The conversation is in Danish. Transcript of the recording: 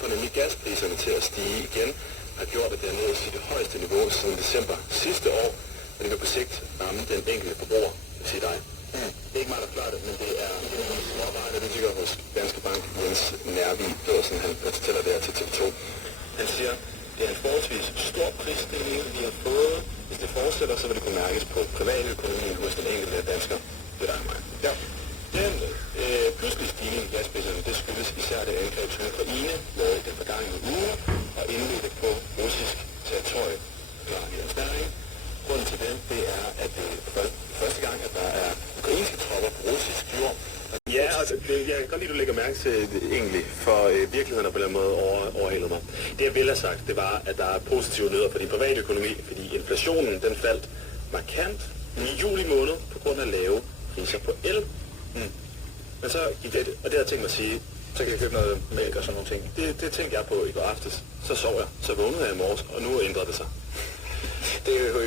For nemlig gaspriserne til at stige igen har gjort, at det er nået sit højeste niveau siden december sidste år, og det vil på sigt ramme den enkelte forbruger, vil sige dig. Det er ikke mig, der klarer det, men det er en småbaranalytiker hos Danske Bank, Jens Nærvig Pedersen, han fortæller det her til TV2. Han siger, det er en forholdsvis stor prisstigning, vi har fået. Hvis det fortsætter, så vil det kunne mærkes på privatøkonomien hos den enkelte dansker. Det er mig. Ja. Den pludselige stigning i gaspriserne, det skyldes især det angreb, som Ukraine lavede i den forgangne uge og indledte på russisk territorium. Klar i hans næring. Grunden til det er, at det er første gang, at der er ukrainske tropper på russisk jord. Ja, altså, jeg kan godt lide, at du lægger mærke til det egentlig, for virkeligheden har på en eller anden måde overhalet mig. Det jeg ville have sagt, det var, at der er positive nyheder for din private økonomi, fordi inflationen den faldt markant i juli måned på grund af lave priser på el. Men så gik det, og det har jeg tænkt mig at sige, så kan jeg købe noget mælk og sådan nogle ting. Det tænkte jeg på i går aftes. Så sov jeg, så vågnede jeg i morges, og nu ændrede det sig. Det er jo